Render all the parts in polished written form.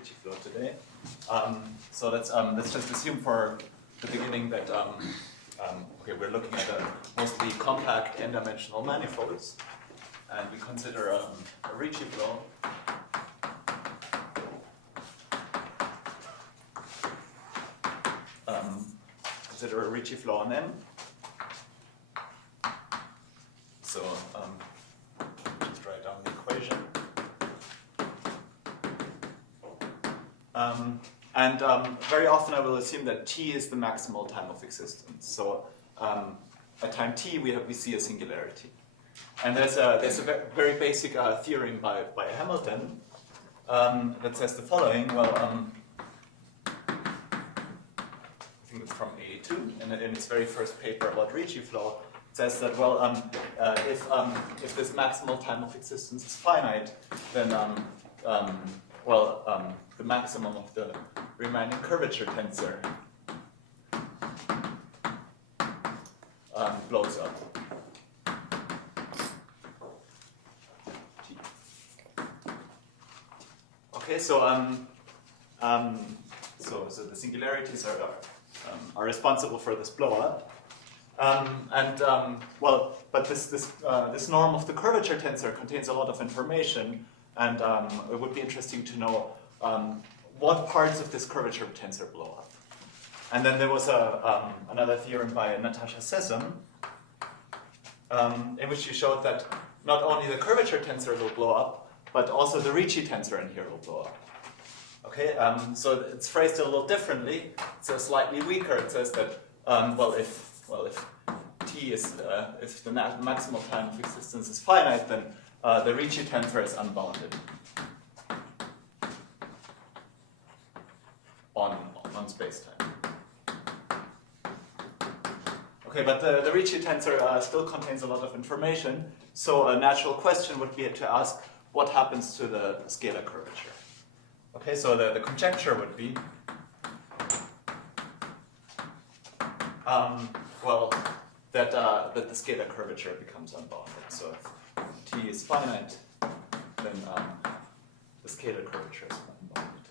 RICCI FLOW today. So let's just assume for the beginning that okay, we're looking at mostly compact n-dimensional manifolds, and we consider a RICCI flow. Consider a RICCI flow on M. So just write down the equation. Very often I will assume that t is the maximal time of existence. So at time t we see a singularity. And there's a very basic theorem by Hamilton that says the following. Well, I think it's from 82, and in its very first paper about RICCI flow, it says that, well, if this maximal time of existence is finite, then the maximum of the remaining curvature tensor blows up. Okay, so so the singularities are responsible for this blow up, but this norm of the curvature tensor contains a lot of information, and it would be interesting to know what parts of this curvature tensor blow up. And then there was another theorem by Natasha Sessom, in which she showed that not only the curvature tensor will blow up, but also the RICCI tensor in here will blow up. Okay, so it's phrased a little differently. It's slightly weaker. It says that if t is if the maximal time of existence is finite, then the RICCI tensor is unbounded on spacetime. Okay, but the RICCI tensor still contains a lot of information. So a natural question would be to ask, what happens to the scalar curvature? Okay, so the conjecture would be, that the scalar curvature becomes unbounded. So if t is finite, then the scalar curvature is unbounded.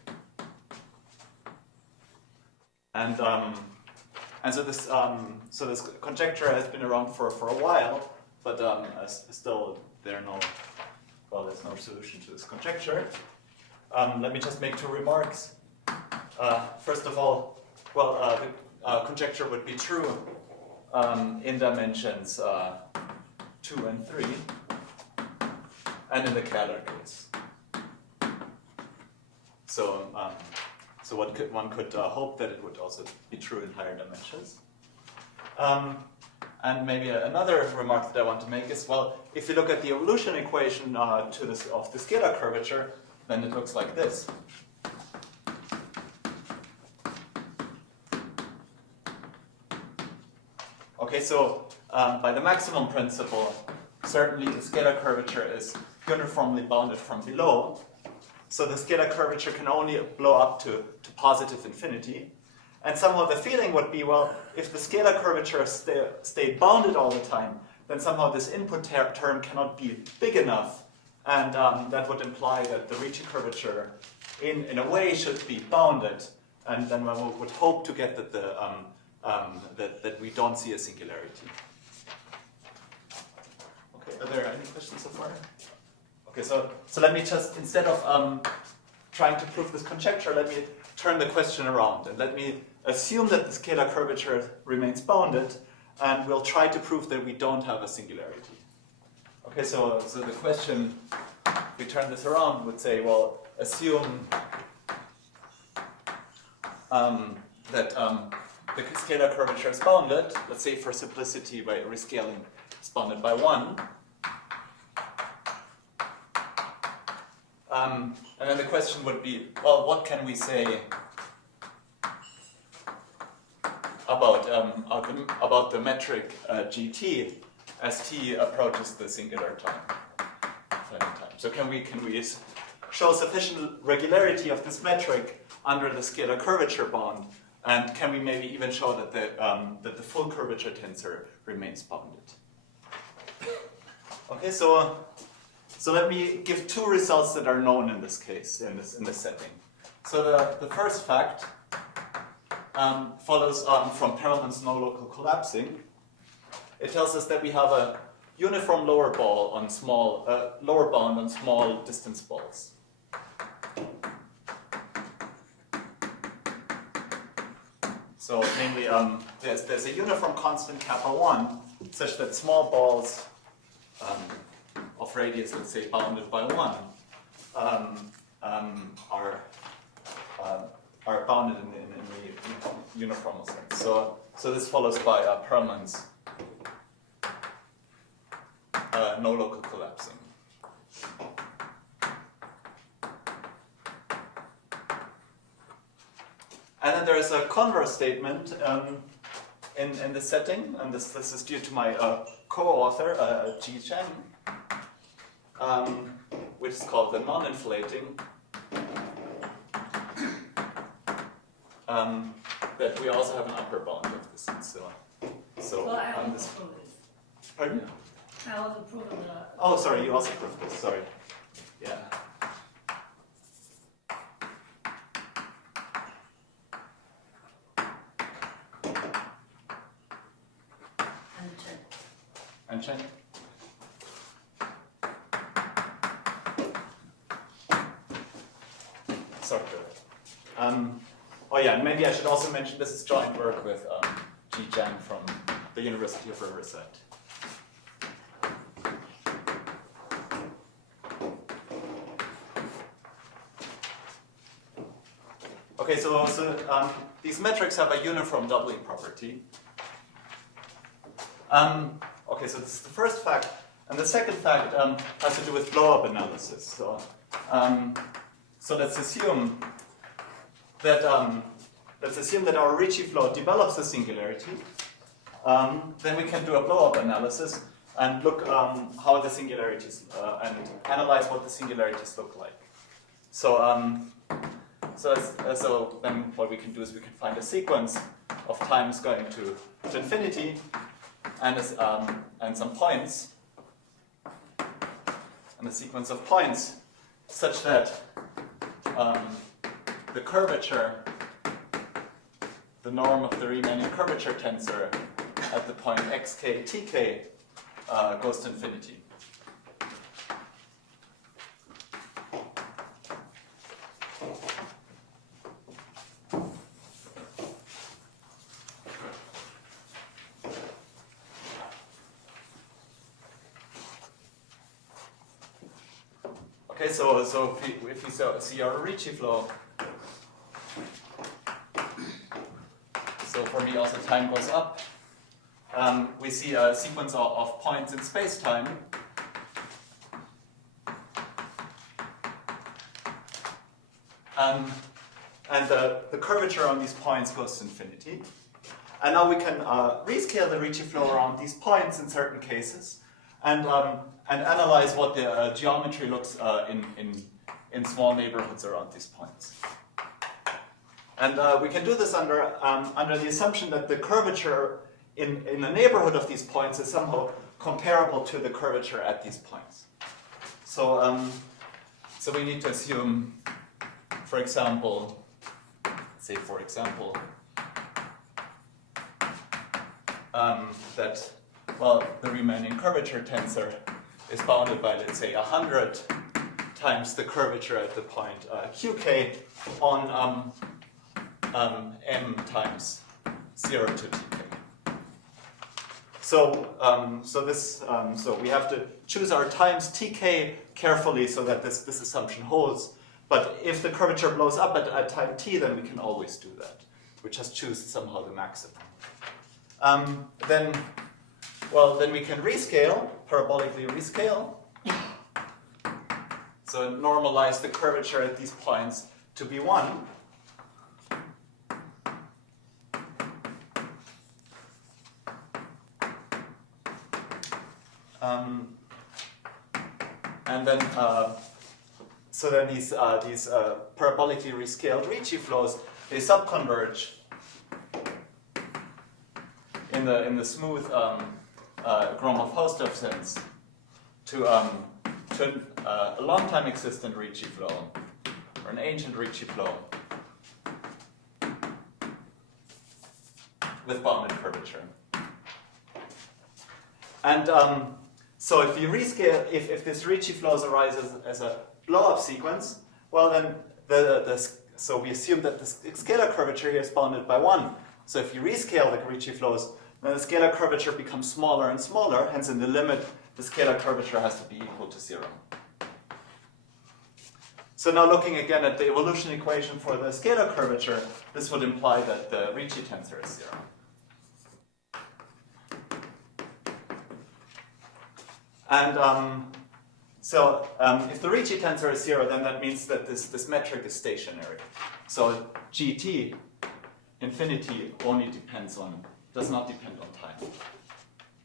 And so this conjecture has been around for a while, but still there's no solution to this conjecture. Let me just make two remarks. First of all, the conjecture would be true in dimensions 2 and 3, and in the Kähler case. So, one could hope that it would also be true in higher dimensions. And maybe another remark that I want to make is, well, if you look at the evolution equation of the scalar curvature, then it looks like this. Okay, so by the maximum principle, certainly the scalar curvature is uniformly bounded from below. So the scalar curvature can only blow up to positive infinity. And somehow the feeling would be, well, if the scalar curvature stayed bounded all the time, then somehow this input term cannot be big enough. And that would imply that the RICCI curvature, in a way, should be bounded. And then one would hope to get that that we don't see a singularity. Okay, are there any questions so far? Okay, so let me just, instead of trying to prove this conjecture, let me turn the question around, and let me assume that the scalar curvature remains bounded, and we'll try to prove that we don't have a singularity. Okay, so the question, if we turn this around, would say, well, assume that the scalar curvature is bounded. Let's say for simplicity, by rescaling, it's bounded by 1. And then the question would be, well, what can we say about the metric gt as t approaches the singular time? So can we show sufficient regularity of this metric under the scalar curvature bound, and can we maybe even show that the full curvature tensor remains bounded? Okay, so let me give two results that are known in this case, in this setting. So the first fact follows from Perelman's no local collapsing. It tells us that we have a uniform lower bound on small distance balls. So namely, there's a uniform constant kappa 1 such that small balls of radius, let's say, bounded by 1, are bounded in the uniformal sense. So this follows by Perelman's no local collapsing. And then there is a converse statement in the setting, and this is due to my co-author, Gang Tian, which is called the non-inflating, that we also have an upper bound of this. So I also this. proved this. Pardon? I also proved the. Oh, sorry, you also proved this. Sorry. Yeah. And check. Sorry. Oh yeah, and maybe I should also mention this is joint work with Gang Tian from the University of Berkeley. Okay, so these metrics have a uniform doubling property. Okay, so this is the first fact, and the second fact has to do with blow-up analysis. So let's assume that our RICCI flow develops a singularity. Then we can do a blow-up analysis and look how the singularities and analyze what the singularities look like. So then what we can do is we can find a sequence of times going to infinity and some points, and a sequence of points such that the curvature, the norm of the Riemannian curvature tensor at the point xk, tk goes to infinity. Okay, so if we see our RICCI flow, so for me also time goes up. We see a sequence of points in space-time. And the curvature on these points goes to infinity. And now we can rescale the RICCI flow around these points in certain cases, and analyze what the geometry looks in small neighborhoods around these points. And we can do this under the assumption that the curvature in the neighborhood of these points is somehow comparable to the curvature at these points. So we need to assume, for example, that, well, the Riemannian curvature tensor is bounded by, let's say, 100 times the curvature at the point qk on m times 0 to tk. So we have to choose our times tk carefully so that this assumption holds. But if the curvature blows up at time t, then we can always do that. We just choose somehow the maximum. Then we can rescale, parabolically rescale. So normalize the curvature at these points to be 1. And then, so then these parabolically rescaled RICCI flows, they subconverge in the smooth Gromov-Hausdorff sense to a long time existent RICCI flow, or an ancient RICCI flow, with bounded curvature. And so if you rescale, if this RICCI flows arise as a blow-up sequence, well then so we assume that the scalar curvature here is bounded by 1. So if you rescale the RICCI flows, then the scalar curvature becomes smaller and smaller, hence in the limit the scalar curvature has to be equal to 0. So now looking again at the evolution equation for the scalar curvature, this would imply that the RICCI tensor is 0. And if the RICCI tensor is 0, then that means that this metric is stationary. So GT, infinity, only does not depend on time.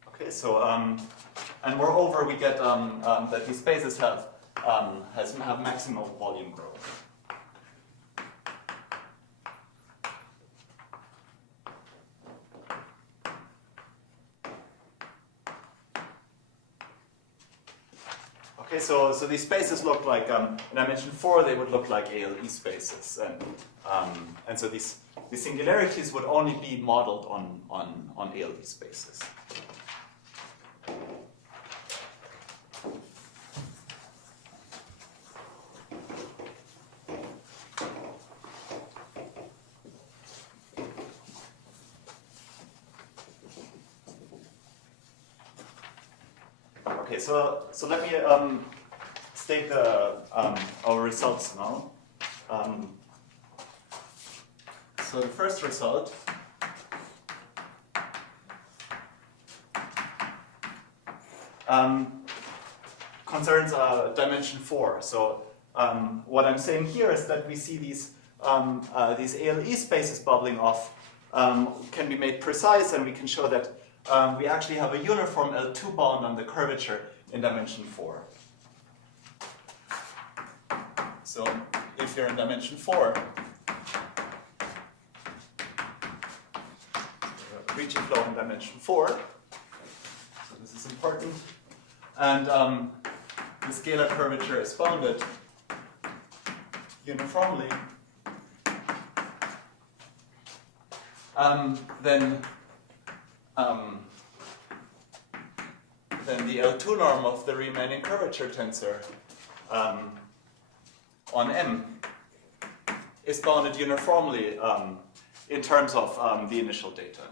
Okay, so, and moreover, we get that these spaces have maximal volume growth. Okay, so these spaces look like, in dimension 4, they would look like ALE spaces, and so these singularities would only be modeled on ALE spaces. Okay, so let me state our results now. So the first result concerns dimension 4. So what I'm saying here is that we see these ALE spaces bubbling off can be made precise, and we can show that we actually have a uniform L2 bound on the curvature in dimension 4. So if you're in dimension 4, RICCI flow in dimension 4, so this is important, and the scalar curvature is bounded uniformly, then the L2 norm of the remaining curvature tensor on M is bounded uniformly in terms of the initial data.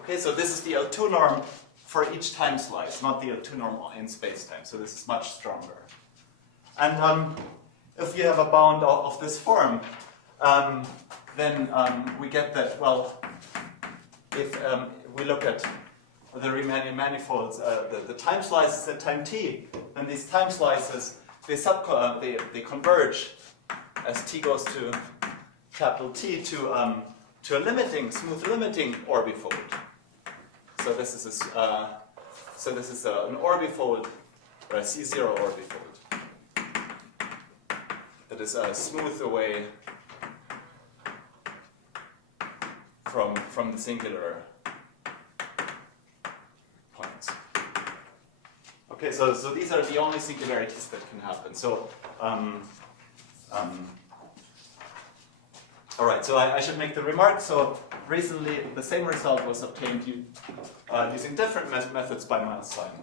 Okay, so this is the L2 norm for each time slice, not the L2 norm in space-time, so this is much stronger. And if you have a bound of this form, then we get that, well, if we look at the remaining manifolds, the time slices at time t, then these time slices, they converge as t goes to capital T to a smooth limiting orbifold. So this is an orbifold, or a C0 orbifold, that is smooth away from the singular points. Okay, so these are the only singularities that can happen. So, all right, so I should make the remark. So recently, the same result was obtained using different methods by Miles Simon.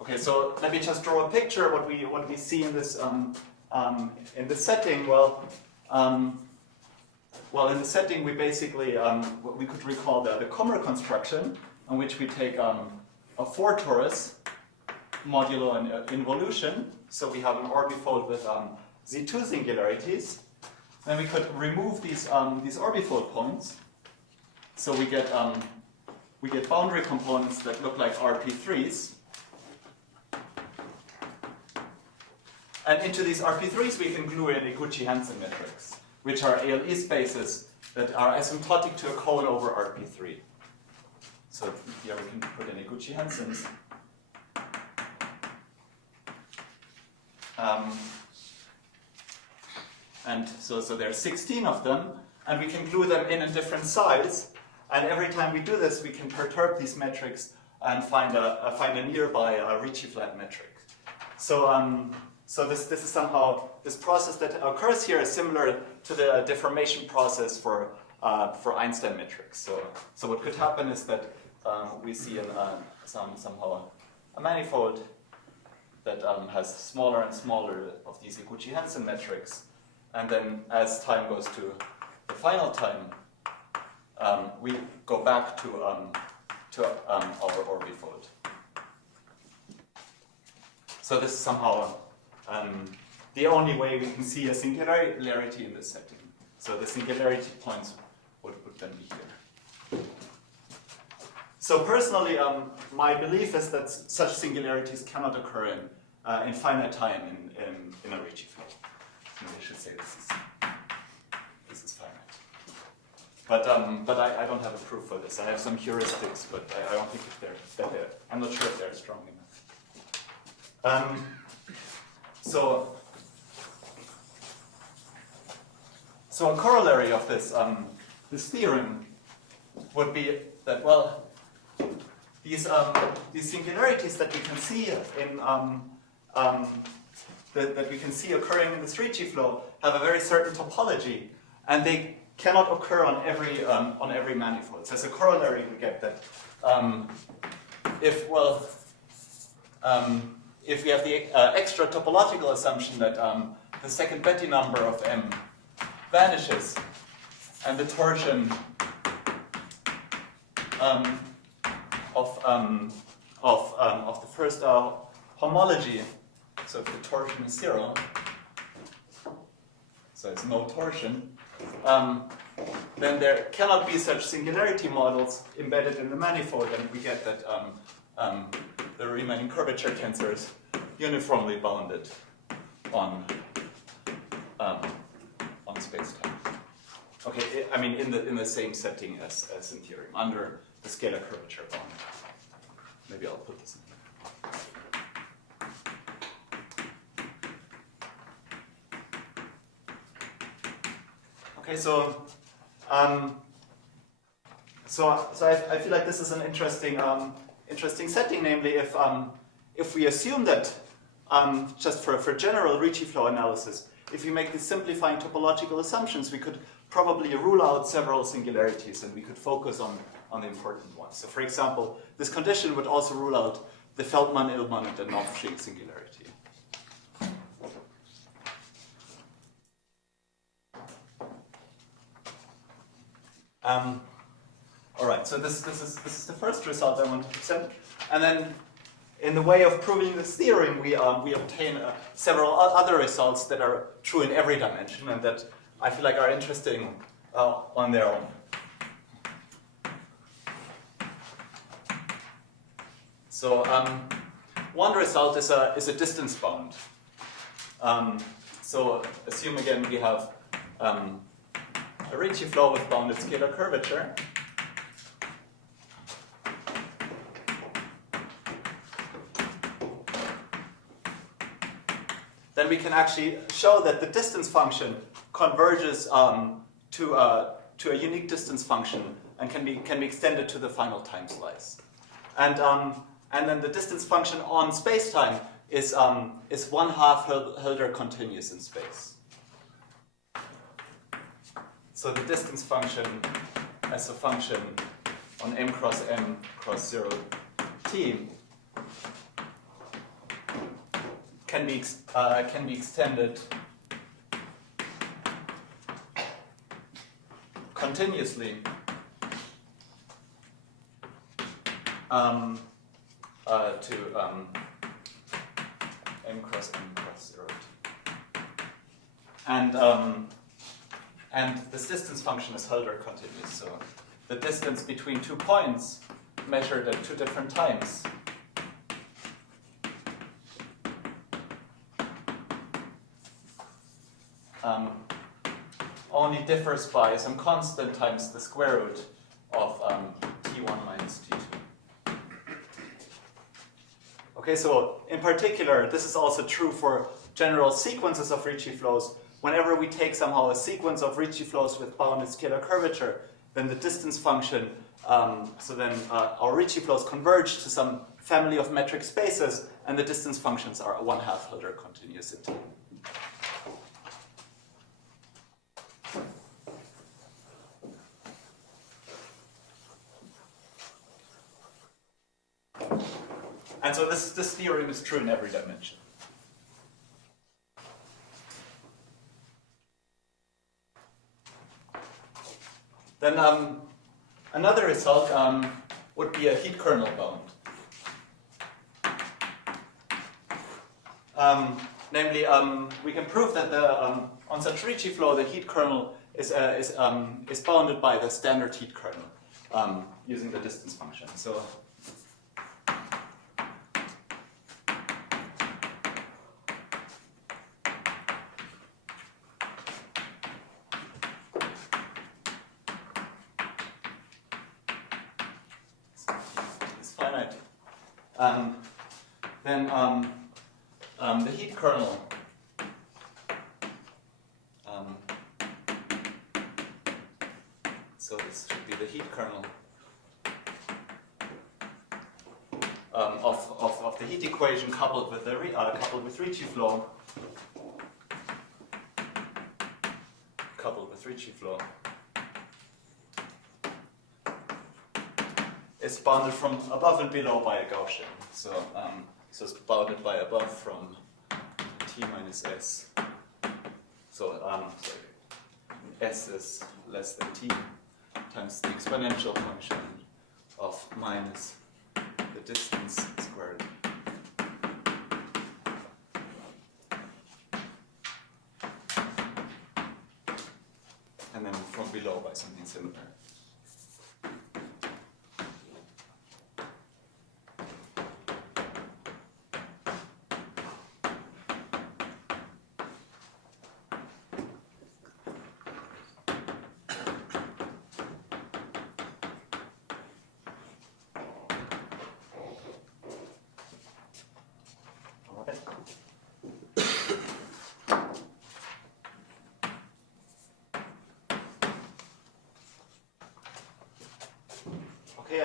Okay, so let me just draw a picture of what we see in this setting. Well, in the setting we basically what we could recall the Kummer construction, in which we take a 4 torus modulo an involution. So we have an orbifold with Z2 singularities. Then we could remove these orbifold points. So we get boundary components that look like RP3s. And into these RP3s we can glue in Iguchi-Hansen metrics, which are ALE spaces that are asymptotic to a cone over RP3. So here we can put in Iguchi-Hansens. And so there are 16 of them, and we can glue them in a different size. And every time we do this, we can perturb these metrics and find a nearby RICCI flat metric. So this is somehow, this process that occurs here is similar to the deformation process for Einstein metrics. So what could happen is that we see somehow a manifold that has smaller and smaller of these Iguchi-Hansen metrics, and then as time goes to the final time, we go back to our orbifold. So this is somehow the only way we can see a singularity in this setting. So the singularity points would then be here. So personally, my belief is that such singularities cannot occur in finite time in a RICCI flow. Maybe I should say this is finite. But I don't have a proof for this. I have some heuristics, but I don't think I'm not sure if they're strong enough. So a corollary of this theorem would be that, well, these singularities that we can see that we can see occurring in this RICCI flow have a very certain topology, and they cannot occur on every manifold. So as a corollary, we get that if we have the extra topological assumption that the second Betti number of M vanishes, and the torsion of the first homology, so if the torsion is 0, so it's no torsion, then there cannot be such singularity models embedded in the manifold, and we get that the remaining curvature tensor is uniformly bounded on space-time. Okay, I mean in the same setting as in theorem, under the scalar curvature bound. Maybe I'll put this in here. Okay, so I feel like this is an interesting setting, namely if we assume that just for general RICCI flow analysis, if we make these simplifying topological assumptions, we could probably rule out several singularities, and we could focus on the important ones. So, for example, this condition would also rule out the Feldman-Illmann and the Knopf-Schink singularity. All right, so this is the first result I want to present, and then in the way of proving this theorem, we obtain several other results that are true in every dimension, and that I feel like are interesting on their own. So one result is a distance bound. So assume again we have a RICCI flow with bounded scalar curvature. Then we can actually show that the distance function converges to a unique distance function and can be extended to the final time slice. And then the distance function on space-time is 1/2 Hölder continuous in space. So the distance function as a function on m cross 0 t can be extended continuously to m cross 0 t. And this distance function is Hölder continuous. So the distance between 2 points measured at 2 different times only differs by some constant times the square root of t1 minus t2. Okay, so in particular, this is also true for general sequences of Ricci flows, whenever we take somehow a sequence of Ricci flows with bounded scalar curvature, then the distance function, our Ricci flows converge to some family of metric spaces, and the distance functions are a 1/2 Hilbert continuosity. And so this theorem is true in every dimension. Then another result would be a heat kernel bound. Namely, we can prove that on such Ricci flow, the heat kernel is bounded by the standard heat kernel using the distance function. So it's finite. Then the heat kernel so this should be the heat kernel of the heat equation coupled with Ricci flow. Is bounded from above and below by a Gaussian. So it's bounded by above from t minus s. So s is less than t times the exponential function of minus the distance squared. And then from below by something similar. Okay,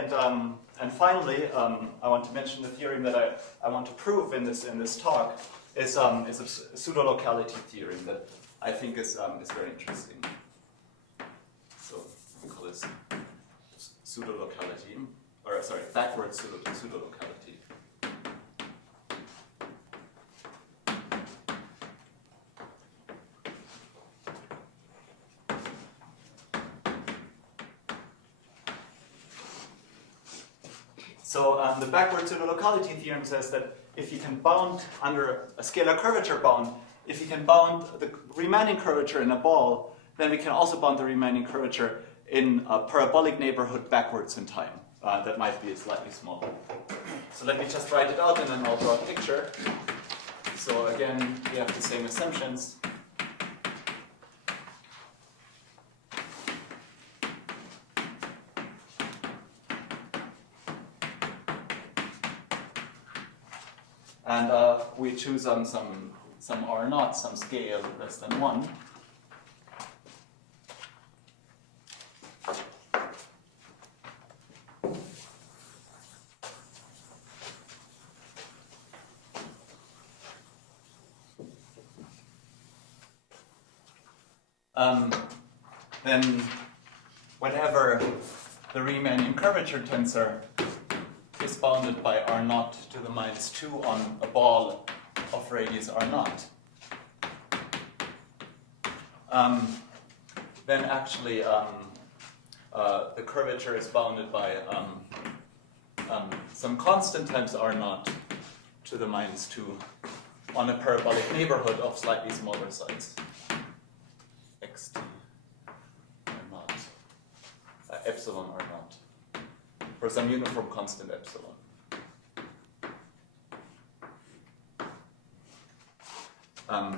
and finally, I want to mention the theorem that I want to prove in this talk is a pseudo-locality theorem that I think is very interesting. So we call this pseudo-locality, or sorry, backward pseudo-locality. So the backward pseudo-locality theorem says that if you can bound under a scalar curvature bound, if you can bound the remaining curvature in a ball, then we can also bound the remaining curvature in a parabolic neighborhood backwards in time. That might be slightly smaller. So let me just write it out and then I'll draw a picture. So again, we have the same assumptions. And we choose on some R0, some scale less than 1. Then whenever the Riemannian curvature tensor is bounded by R0 to the minus 2 on a ball of radius R0, then actually the curvature is bounded by some constant times R0 to the minus 2 on a parabolic neighborhood of slightly smaller size. Xt R0, epsilon R0, for some uniform constant epsilon.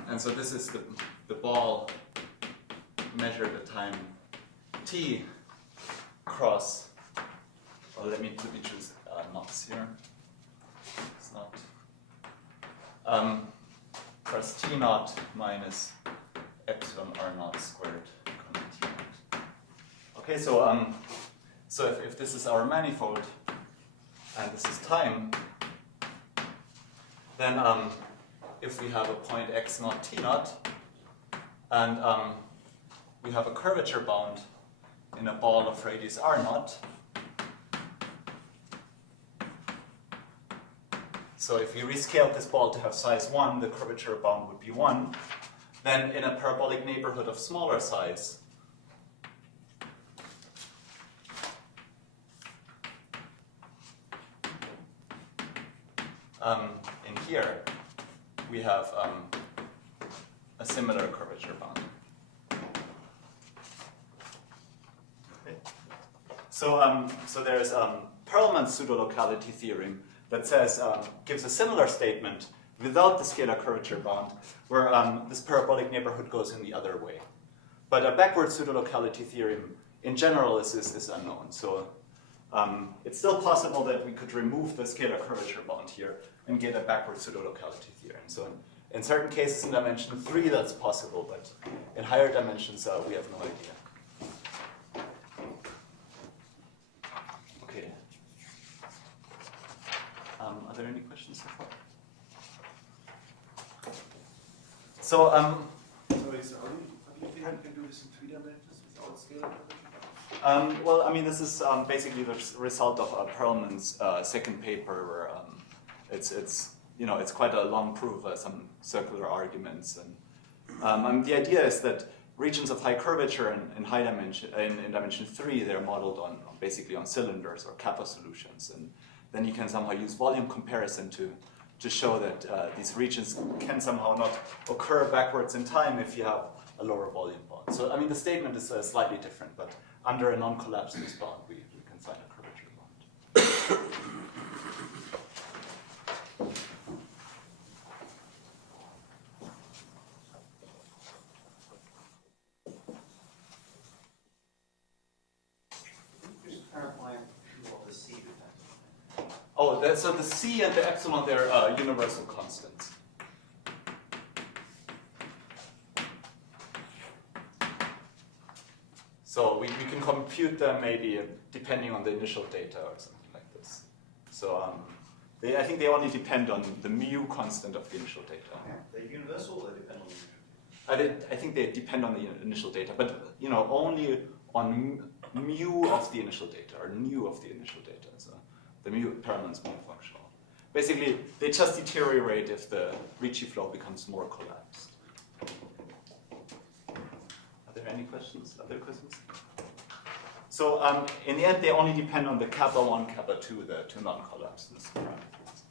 And so this is the ball measured at time t cross, well, let me choose knots here. It's not. Cross t T naught minus epsilon R naught squared comma T naught. Okay, so so if this is our manifold and this is time, then if we have a point x naught t naught and we have a curvature bound in a ball of radius r naught. So if we rescaled this ball to have size 1, the curvature bound would be 1. Then in a parabolic neighborhood of smaller size, in here, we have a similar curvature bound. Okay. So there's Perelman's pseudolocality theorem that says gives a similar statement without the scalar curvature bound, where this parabolic neighborhood goes in the other way. But a backward pseudolocality theorem in general is unknown. So it's still possible that we could remove the scalar curvature bound here and get a backward pseudolocality theorem. So in certain cases in dimension 3 that's possible, but in higher dimensions we have no idea. Okay. Are there any questions so far? So Sorry, so how do you think you can do this in 3 dimensions without scalar curvature? well, I mean, this is basically the result of Perelman's second paper, where it's quite a long proof, some circular arguments, and the idea is that regions of high curvature in high dimension in dimension 3, they're modeled on basically on cylinders or kappa solutions, and then you can somehow use volume comparison to show that these regions can somehow not occur backwards in time if you have a lower volume bound. So I mean, the statement is slightly different, but under a non-collapseless bound, we can find a curvature bound. Just clarifying what the C depends on. Oh, so the C and the epsilon, they're universal constants. So we can compute them maybe depending on the initial data or something like this. So I think they only depend on the mu constant of the initial data. They're universal or they depend on the initial data? I think they depend on the initial data, but only on mu of the initial data or nu of the initial data. So the mu Perelman's more functional. Basically, they just deteriorate if the RICCI flow becomes more collapsed. Are there any questions? Other questions? So in the end, they only depend on the kappa 1, kappa 2, the two non-collapseless parameters.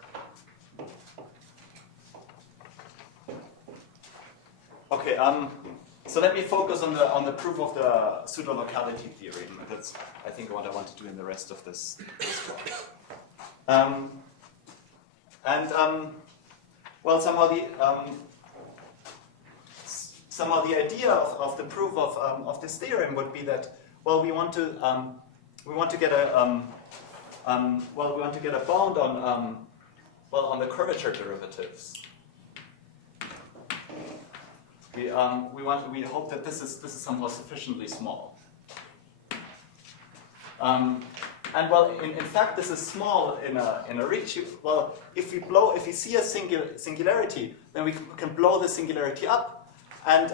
Okay. So let me focus on the proof of the pseudolocality theorem. That's, I think, what I want to do in the rest of this talk. Well, somehow the idea of the proof of this theorem would be that, well, we want to get a bound on the curvature derivatives. We hope that this is somehow sufficiently small. And well, in fact, this is small in a RICCI. Well, if we see a singularity, then we can blow the singularity up, and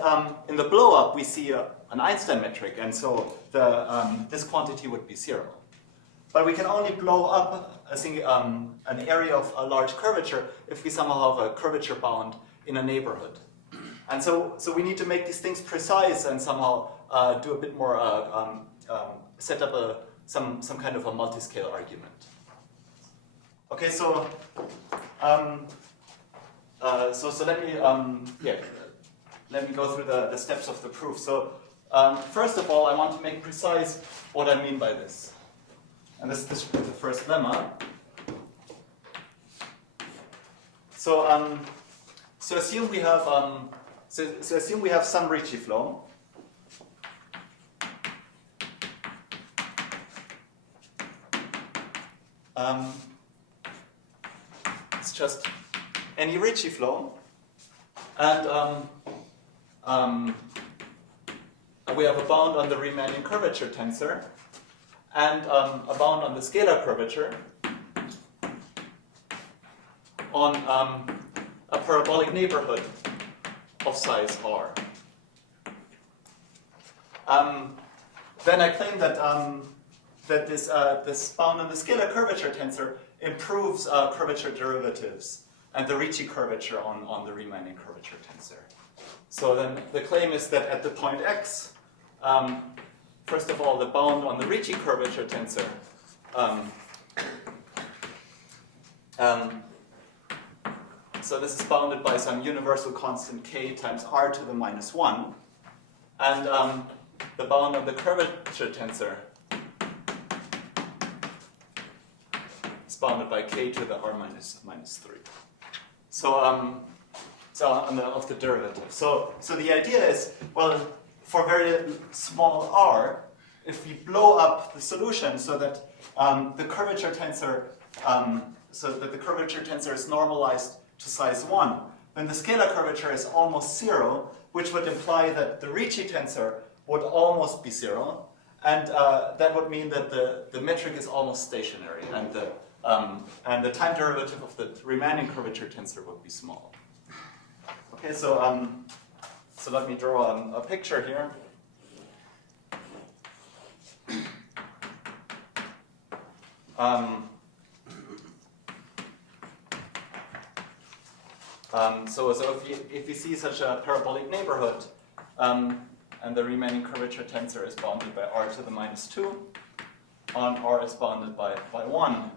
in the blow up we see an Einstein metric, and so this quantity would be 0. But we can only blow up an area of a large curvature if we somehow have a curvature bound in a neighborhood. And so we need to make these things precise and somehow do a bit more, set up some kind of a multiscale argument. Okay, so let me go through the steps of the proof. So first of all, I want to make precise what I mean by this, and this is the first lemma. So assume we have assume we have some RICCI flow. It's just any RICCI flow, And we have a bound on the Riemannian curvature tensor and a bound on the scalar curvature on a parabolic neighborhood of size R. Then I claim that that this bound on the scalar curvature tensor improves curvature derivatives and the Ricci curvature on the Riemannian curvature tensor. So then the claim is that at the point x, first of all, the bound on the Ricci curvature tensor so this is bounded by some universal constant k times r to the minus 1. And the bound on the curvature tensor is bounded by k to the r minus 3. So of the derivative. So the idea is, well, for very small r, if we blow up the solution so that the curvature tensor is normalized to size 1, then the scalar curvature is almost 0, which would imply that the Ricci tensor would almost be 0, and that would mean that the metric is almost stationary, and the time derivative of the Riemannian curvature tensor would be small. Okay, so let me draw a picture here. So if you see such a parabolic neighborhood, and the Riemannian curvature tensor is bounded by r to the minus 2, and r is bounded by 1,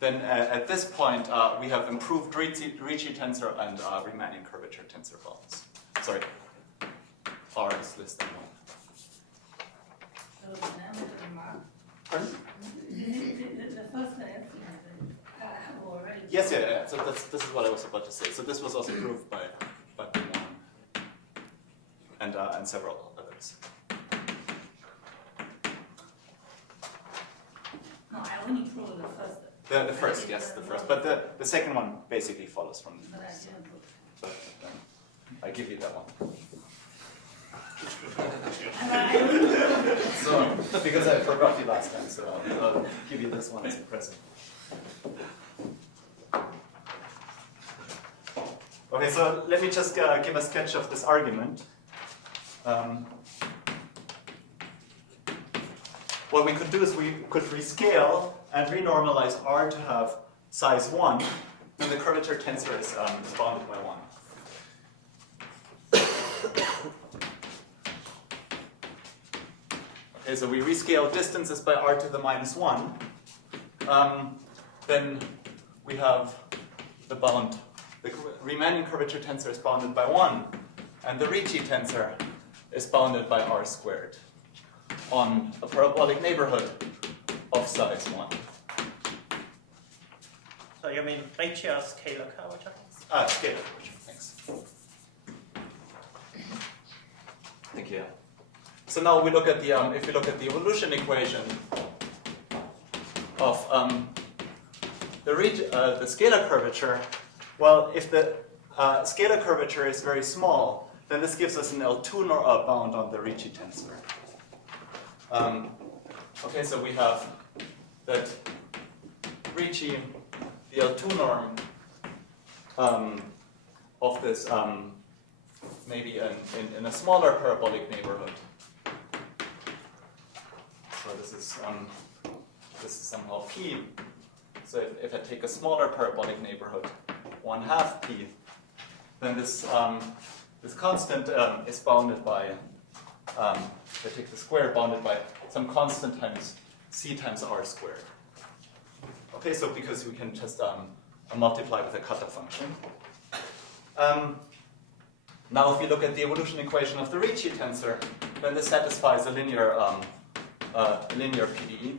then at this point we have improved Ricci tensor and Riemannian curvature tensor bounds. Sorry, r is less than 1. Pardon? The first answer have already. Yes, yeah. So this is what I was about to say. So this was also proved by Perelman and several others. No, I only proved the first. The first, yes, the first. But the second one basically follows from the But I first. didn't prove. But I give you that one. So, because I forgot you last time, so I'll give you this one as a present. Okay, so let me just give a sketch of this argument. What we could do is we could rescale and renormalize R to have size 1, and the curvature tensor is bounded by 1. Okay, so we rescale distances by r to the minus 1. Then we have the bound. The Riemannian curvature tensor is bounded by 1, and the Ricci tensor is bounded by r squared on a parabolic neighborhood of size 1. So you mean Ricci or scalar curvature? Scalar curvature, thanks. Thank you. So now we look at the if we look at the evolution equation of the scalar curvature, well, if the scalar curvature is very small, then this gives us an L2 bound on the Ricci tensor. Okay, so we have that Ricci, the L2 norm of this maybe in a smaller parabolic neighborhood. So this is somehow p. So if I take a smaller parabolic neighborhood, 1/2 p, then this constant is bounded by, if I take the square, bounded by some constant times c times r squared. Okay, so because we can just multiply with a kata function. Now if you look at the evolution equation of the Ricci tensor, then this satisfies a linear PDE.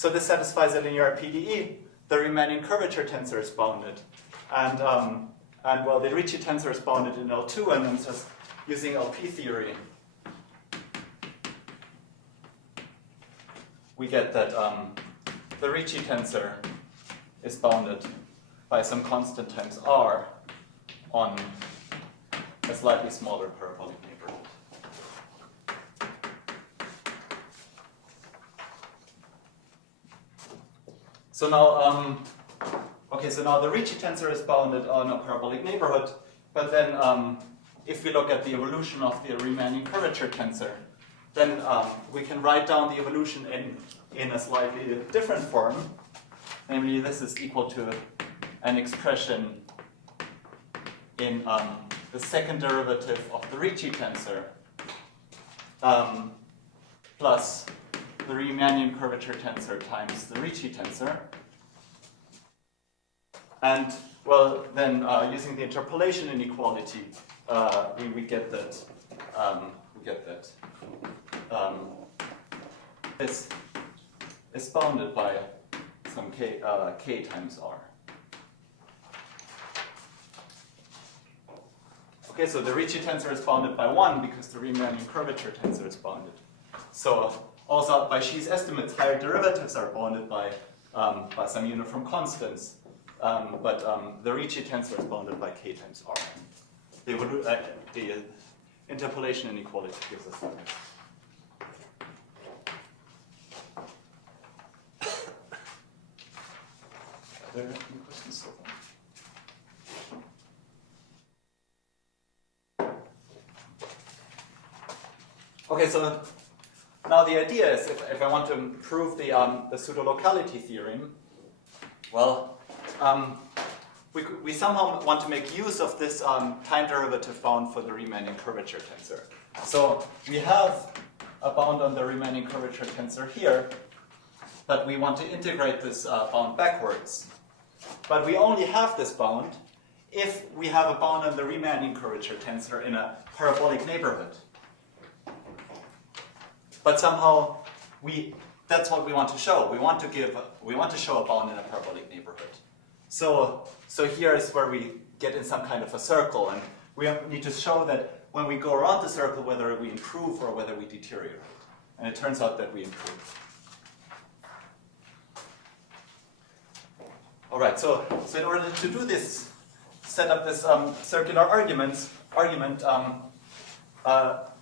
So this satisfies a linear PDE. The Riemannian curvature tensor is bounded, and well, the Ricci tensor is bounded in L2, and then just using LP theory, we get that the Ricci tensor is bounded by some constant times r on a slightly smaller parabolic neighborhood. So now, so now the Ricci tensor is bounded on a parabolic neighborhood, but then if we look at the evolution of the Riemannian curvature tensor, then we can write down the evolution in a slightly different form. Namely, this is equal to an expression in the second derivative of the Ricci tensor plus the Riemannian curvature tensor times the Ricci tensor. And, well, then using the interpolation inequality, we get that this is bounded by some k times r. Okay, so the Ricci tensor is bounded by 1 because the Riemannian curvature tensor is bounded. So also by Xy's estimates, higher derivatives are bounded by some uniform constants, but the Ricci tensor is bounded by k times r. The interpolation inequality gives us that. Are there any questions so far? Okay, so now the idea is if I want to prove the pseudolocality theorem, well, we somehow want to make use of this time derivative bound for the Riemannian curvature tensor. So we have a bound on the Riemannian curvature tensor here, but we want to integrate this bound backwards. But we only have this bound if we have a bound on the Riemannian curvature tensor in a parabolic neighborhood. But somehow that's what we want to show. We want to show a bound in a parabolic neighborhood. So here is where we get in some kind of a circle, and we need to show that when we go around the circle, whether we improve or whether we deteriorate. And it turns out that we improve. All right. So in order to do this, set up this circular argument.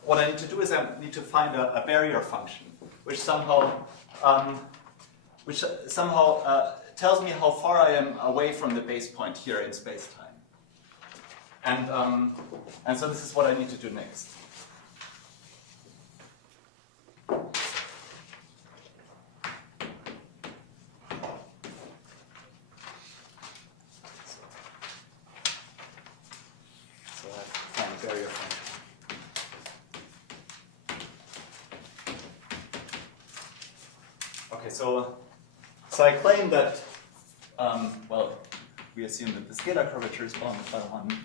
What I need to do is I need to find a barrier function, which somehow tells me how far I am away from the base point here in space-time. And so this is what I need to do next. So I have to find a barrier function. Okay, so I claim that, well, we assume that the scalar curvature is bounded by 1.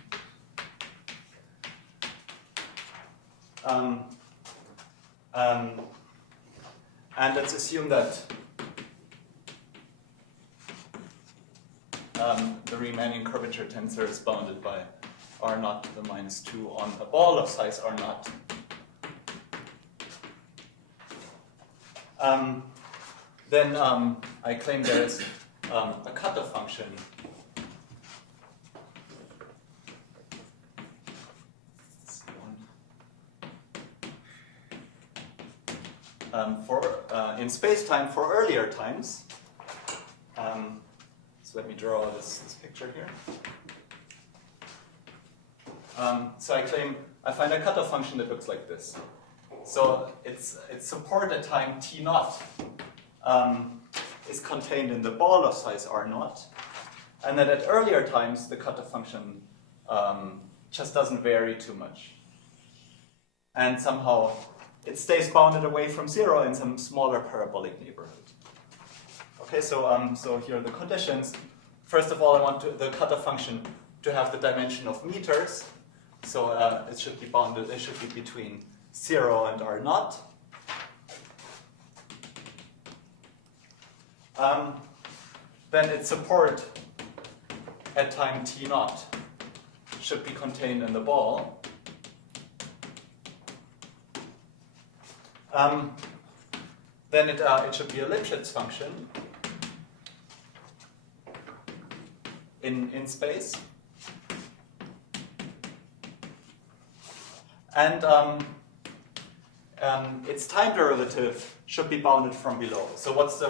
And let's assume that the Riemannian curvature tensor is bounded by r naught to the minus 2 on a ball of size r naught. Then I claim there is a cutoff function in space-time for earlier times. So let me draw this picture here. So I find a cutoff function that looks like this. So its support at time t naught is contained in the ball of size r naught, and that at earlier times the cutoff function just doesn't vary too much. And somehow it stays bounded away from 0 in some smaller parabolic neighborhood. Okay, so here are the conditions. First of all, I want the cutoff function to have the dimension of meters. So it should be bounded, it should be between 0 and r naught. Then its support at time t naught should be contained in the ball. Then it should be a Lipschitz function. in space. And its time derivative should be bounded from below. So what's the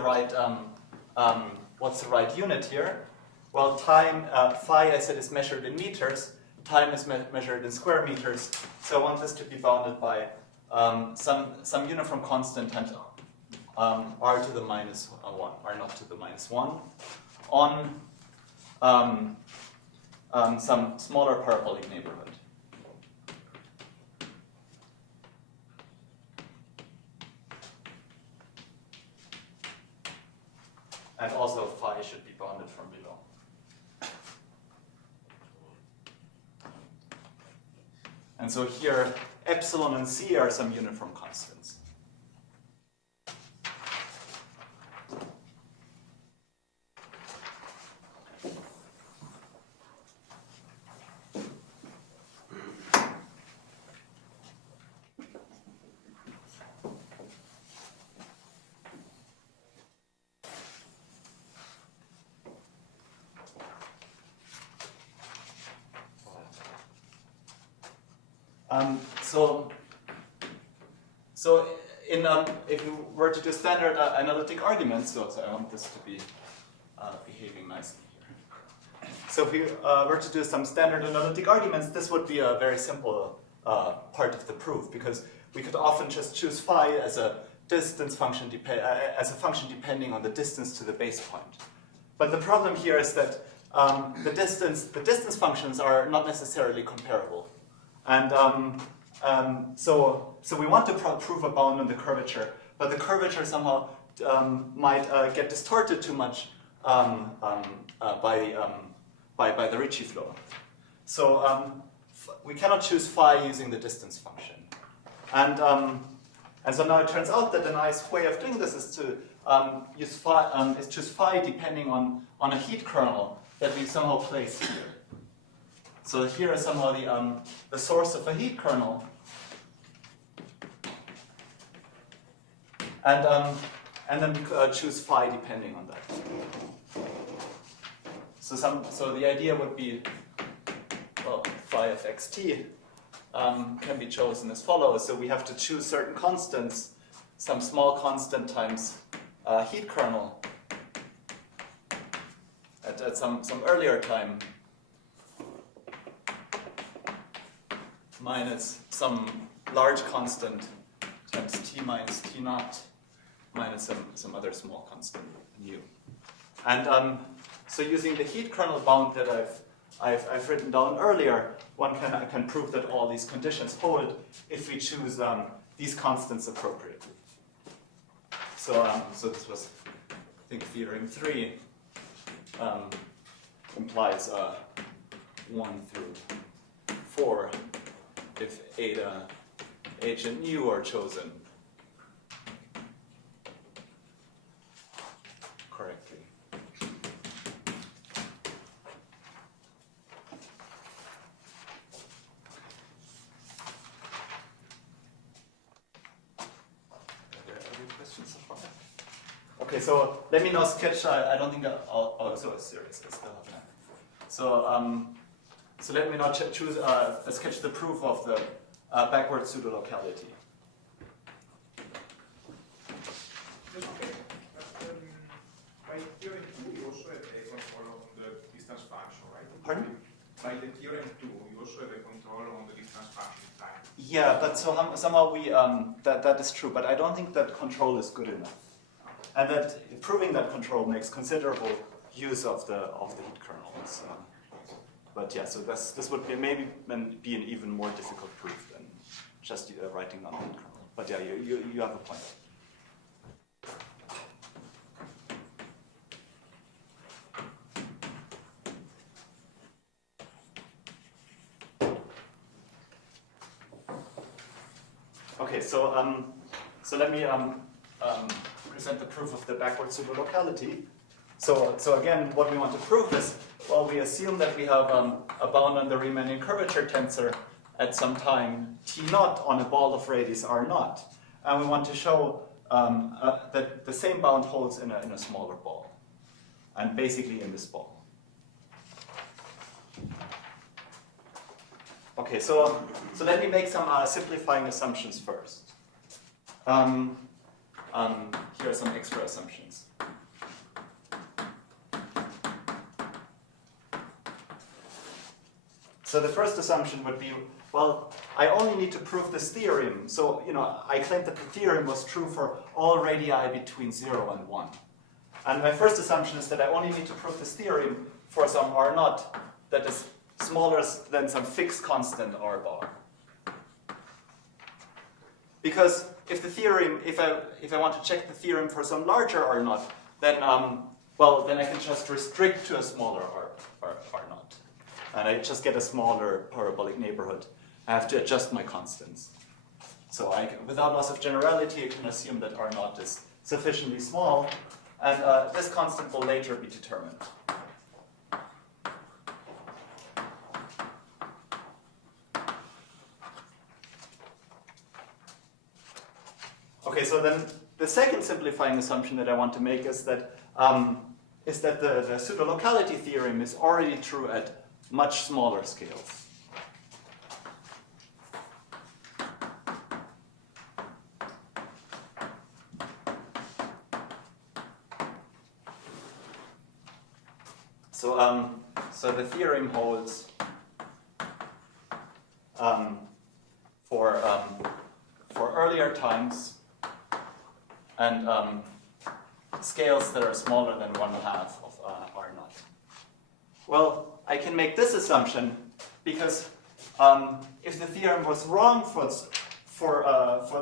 right unit here? Well, time, phi, as it is measured in meters, time is measured in square meters. So I want this to be bounded by some uniform constant times r to the minus 1, r naught to the minus 1, on some smaller parabolic neighborhood. And also phi should be bounded from below. And so here, epsilon and c are some uniform constants. So if you were to do standard analytic arguments, so I want this to be behaving nicely here. So if we were to do some standard analytic arguments, this would be a very simple part of the proof, because we could often just choose phi as a distance function, as a function depending on the distance to the base point. But the problem here is that the distance functions are not necessarily comparable. And so we want to prove a bound on the curvature, but the curvature somehow might get distorted too much by the Ricci flow. So we cannot choose phi using the distance function. And so now it turns out that a nice way of doing this is to choose phi depending on a heat kernel that we somehow place here. So here is somehow the source of a heat kernel. And then we choose phi depending on that. So the idea would be, well, phi of xt can be chosen as follows. So we have to choose certain constants, some small constant times heat kernel at some earlier time, minus some large constant times t minus t naught minus some other small constant nu. And so using the heat kernel bound that I've written down earlier, one can prove that all these conditions hold if we choose these constants appropriately. So this was, I think, theorem 3 implies 1 through 4 if eta, h, and nu are chosen correctly. Are there any questions so far? Okay, so let me now sketch. I don't think I'll so serious. I still have time. So let me now choose sketch the proof of the backward pseudolocality. Okay. By theorem 2, you also have a control on the distance function, right? Pardon? By the theorem 2, you also have a control on the distance function time. Yeah, but somehow we that is true, but I don't think that control is good enough, and that proving that control makes considerable use of the heat kernels. But yeah, so this would maybe be an even more difficult proof than just writing on the heat kernel. But yeah, you have a point. Okay, so let me present the proof of the backward pseudolocality. So again, what we want to prove is, well, we assume that we have a bound on the Riemannian curvature tensor at some time t naught on a ball of radius r naught, and we want to show that the same bound holds in a smaller ball, and basically in this ball. Okay, so let me make some simplifying assumptions first. Here are some extra assumptions. So the first assumption would be, well, I only need to prove this theorem. So, I claimed that the theorem was true for all radii between 0 and 1. And my first assumption is that I only need to prove this theorem for some r naught that is smaller than some fixed constant r bar. Because if the theorem, if I want to check the theorem for some larger r naught, then then I can just restrict to a smaller r naught, and I just get a smaller parabolic neighborhood. I have to adjust my constants. So without loss of generality, I can assume that r naught is sufficiently small, and this constant will later be determined. Okay, so then the second simplifying assumption that I want to make is that the pseudolocality theorem is already true at much smaller scales. So the theorem holds for earlier times and scales that are smaller than 1/2 of r naught. Well, I can make this assumption because if the theorem was wrong for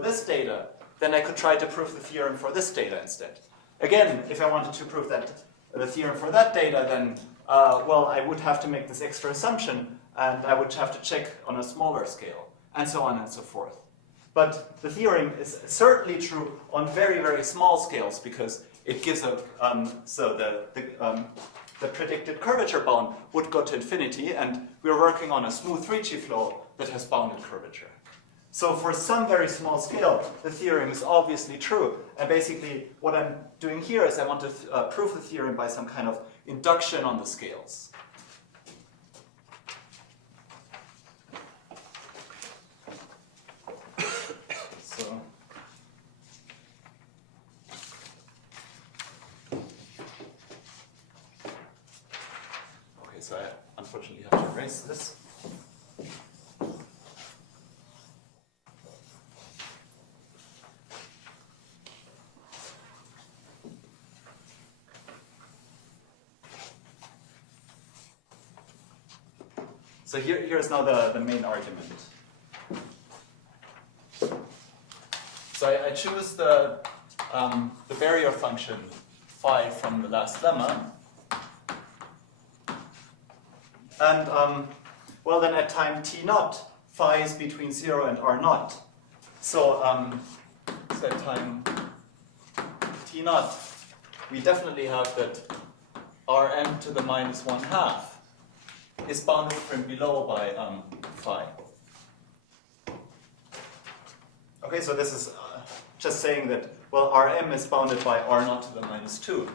this data, then I could try to prove the theorem for this data instead. Again, if I wanted to prove that the theorem for that data, then I would have to make this extra assumption, and I would have to check on a smaller scale, and so on and so forth. But the theorem is certainly true on very, very small scales because it gives the predicted curvature bound would go to infinity, and we're working on a smooth RICCI flow that has bounded curvature. So for some very small scale, the theorem is obviously true. And basically what I'm doing here is I want to prove the theorem by some kind of induction on the scales. So I unfortunately have to erase this. So here's now the main argument. So I choose the barrier function phi from the last lemma. And then at time t naught, phi is between 0 and r naught. So at time t naught, we definitely have that rm to the minus 1/2 is bounded from below by phi. Okay, so this is just saying that, well, rm is bounded by r naught to the minus 2.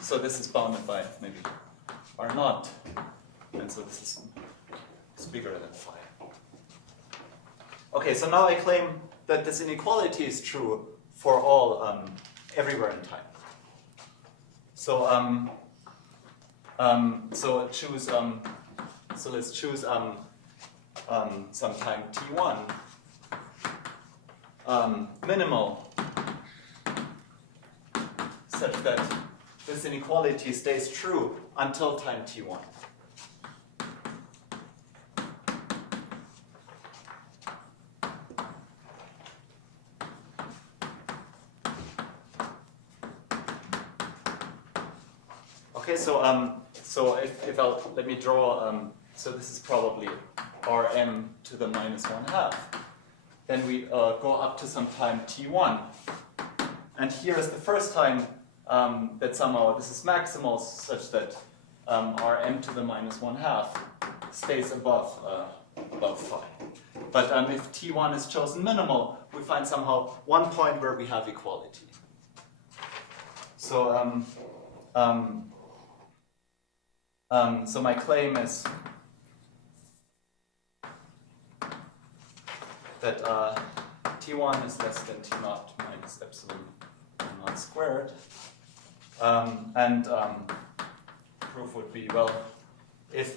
So this is bounded by maybe r naught. And so this is bigger than phi. Okay, so now I claim that this inequality is true for all everywhere in time. So let's choose some time t1 minimal such that this inequality stays true until time t1. Okay, so if I'll let me draw, so this is probably rm to the minus 1/2. Then we go up to some time t1, and here is the first time that somehow this is maximal, such that rm to the minus 1/2 stays above phi. But if t1 is chosen minimal, we find somehow one point where we have equality. So so my claim is that T1 is less than T0 minus epsilon naught squared. Proof would be, well, if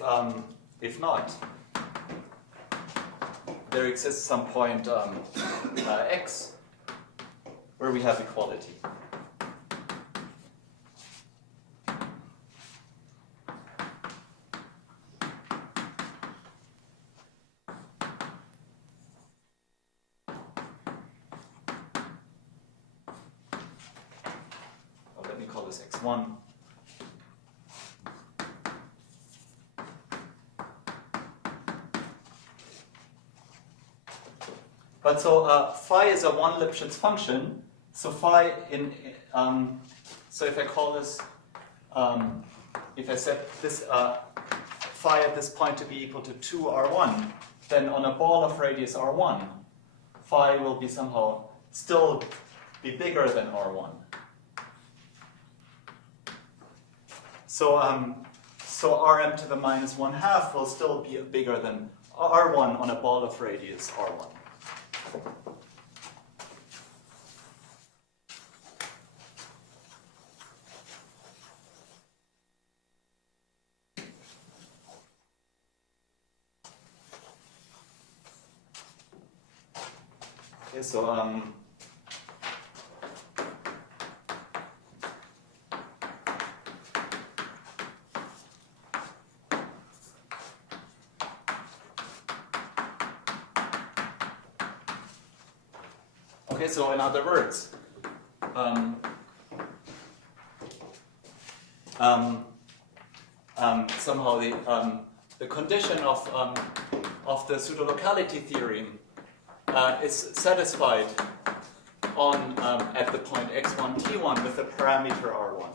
not, there exists some point x where we have equality. Let me call this x1. But so phi is a one Lipschitz function. So phi so if I call this, if I set this phi at this point to be equal to 2r1, then on a ball of radius r1, phi will be somehow still be bigger than r1. So so rm to the minus 1/2 will still be bigger than r1 on a ball of radius r1. Okay, so okay, so in other words, somehow the condition of the pseudolocality theorem is satisfied on at the point x1, t1 with the parameter r1.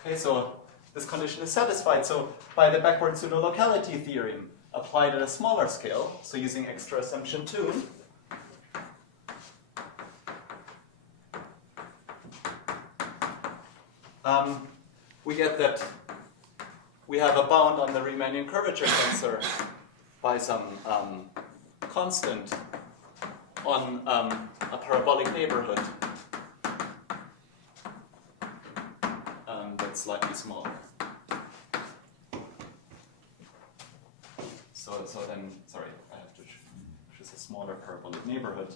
Okay, so this condition is satisfied. So by the backward pseudolocality theorem applied at a smaller scale, so using extra assumption 2, we get that we have a bound on the Riemannian curvature tensor by some constant on a parabolic neighborhood that's slightly smaller. So then, sorry, I have to choose a smaller parabolic neighborhood.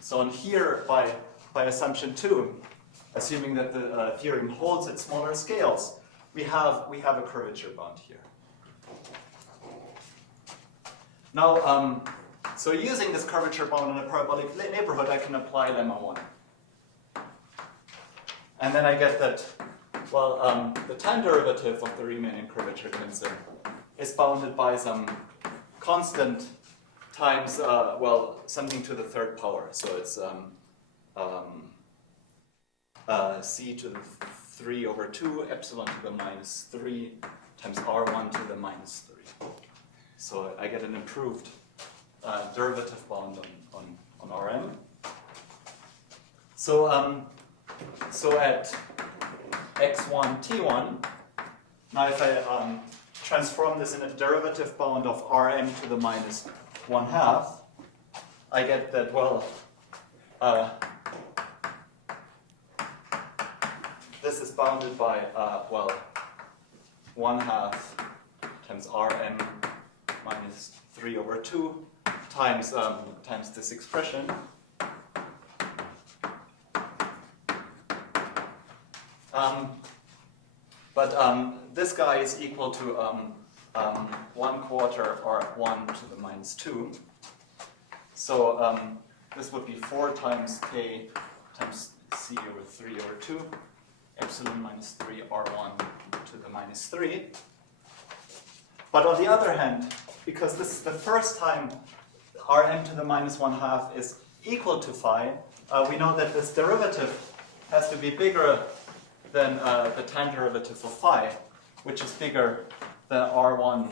So on here, by assumption 2, assuming that the theorem holds at smaller scales, we have a curvature bound here. Now, so using this curvature bound in a parabolic neighborhood, I can apply lemma 1. And then I get that, well, the time derivative of the Riemannian curvature tensor is bounded by some constant times, well, something to the third power. So it's c to the 3 over 2, epsilon to the minus 3 times r1 to the minus 3. So I get an improved derivative bound on Rm. So so at x1, t1, now if I transform this in a derivative bound of Rm to the minus 1/2, I get that, well, this is bounded by, well, 1/2 times Rm minus 3 over 2 times this expression. But this guy is equal to 1/4 or 1 to the minus 2. So this would be 4 times k times c over 3 over 2, epsilon minus 3 r1 to the minus 3. But on the other hand, because this is the first time Rm to the minus 1/2 is equal to phi, we know that this derivative has to be bigger than the time derivative of phi, which is bigger than r1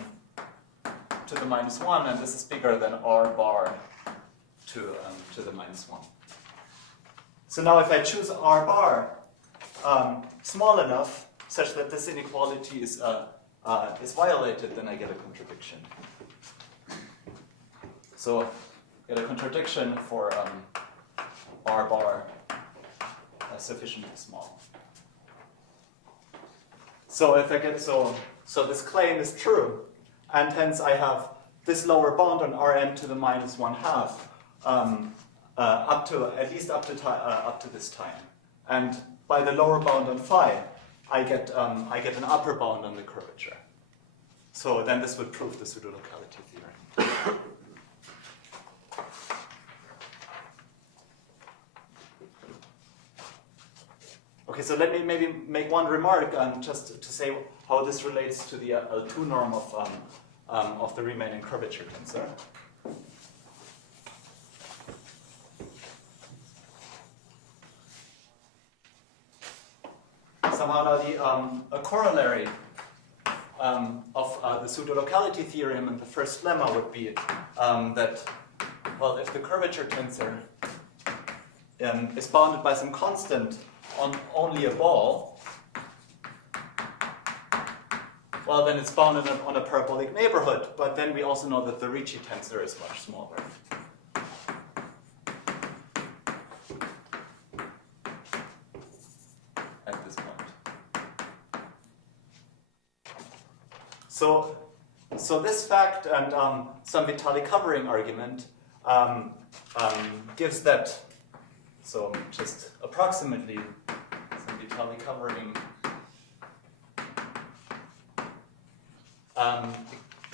to the minus 1, and this is bigger than r bar to the minus 1. So now if I choose r bar small enough such that this inequality is is violated, then I get a contradiction. So I get a contradiction for R bar sufficiently small. So if I get so this claim is true, and hence I have this lower bound on Rn to the minus 1/2 up to at least up to this time, and by the lower bound on phi, I get an upper bound on the curvature. So then this would prove the pseudolocality theorem. Okay, so let me maybe make one remark just to say how this relates to the L2 norm of the remaining curvature tensor. Somehow now a corollary of the pseudolocality theorem in the first lemma would be that, well, if the curvature tensor is bounded by some constant on only a ball, well, then it's bounded on a parabolic neighborhood, but then we also know that the RICCI tensor is much smaller. At this point. So this fact and some Vitali covering argument gives that, so just approximately, some Vitali covering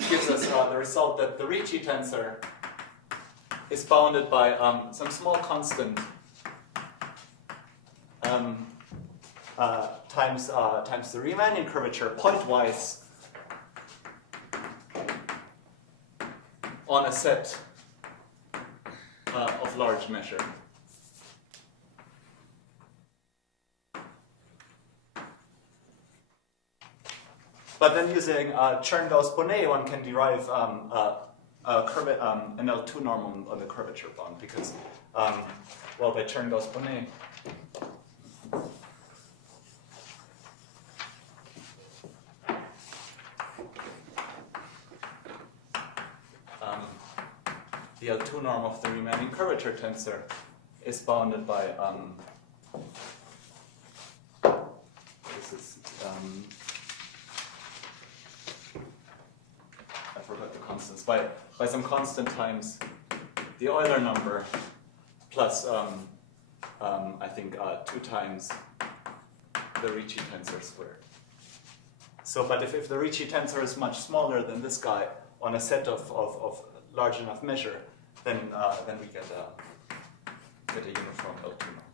gives us the result that the RICCI tensor is bounded by some small constant times the Riemannian curvature pointwise on a set of large measure. But then using Chern-Gauss-Bonnet, one can derive an L2 norm on the curvature bound because, well, by Chern-Gauss-Bonnet, the L2 norm of the Riemannian curvature tensor is bounded by this is I forgot the constants, by some constant times the Euler number plus I think 2 times the RICCI tensor squared. So, but if the RICCI tensor is much smaller than this guy on a set of large enough measure, then we get a uniform L2 norm.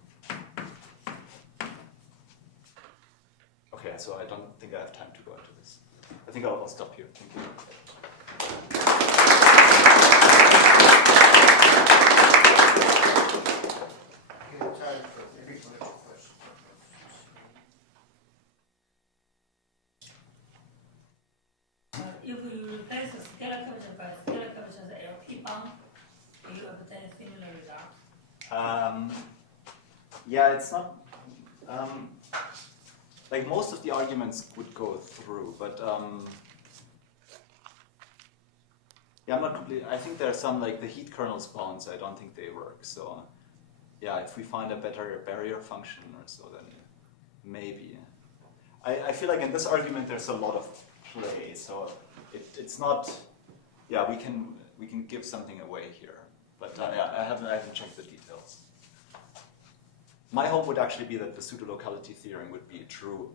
Okay, so I don't think I have time to go into this. I think I'll stop here. Thank you. Time for maybe one or two questions. If you replace the scalar curvature by scalar curvature as LP bound, do you obtain a similar result? Yeah, it's not like most of the arguments would go through, but yeah, I'm not completely. I think there are some like the heat kernels bounds. I don't think they work. So yeah, if we find a better barrier function or so, then maybe. I feel like in this argument there's a lot of play. So it's not. Yeah, we can give something away here, but yeah, I haven't checked the details. My hope would actually be that the pseudolocality theorem would be true,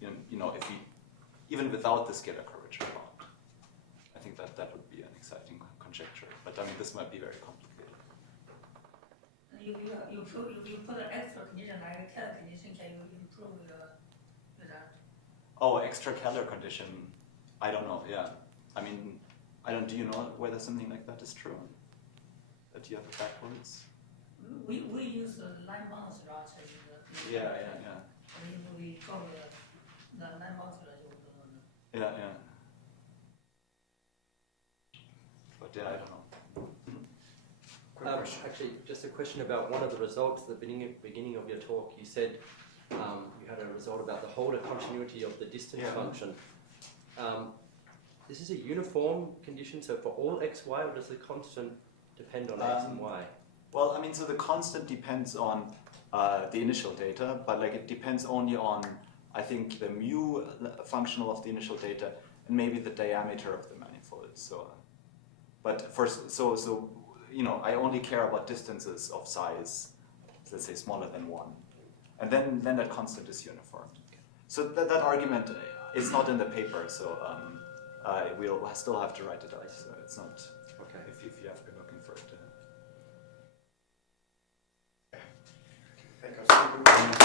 you know, if we, even without the scalar curvature bound. I think that would be an exciting conjecture, but I mean, this might be very complicated. You put an extra condition like a Keller condition, can you improve the result? Oh, extra Keller condition, I don't know, yeah. I mean, do you know whether something like that is true? That you have it backwards? We use the line bound structure in the Yeah. We call the line bound structure. Yeah. But yeah, I don't know. Actually, just a question about one of the results at the beginning of your talk. You said you had a result about the Holder continuity of the distance function. This is a uniform condition, so for all x, y, or does the constant depend on x and y? Well, I mean, so the constant depends on the initial data, but like it depends only on, I think, the mu functional of the initial data and maybe the diameter of the manifold. So, but first, so you know, I only care about distances of size, let's say smaller than 1, and then that constant is uniform. So that argument is not in the paper, so we'll still have to write it out. So it's not okay if you have been looking for it. I think I'll see you.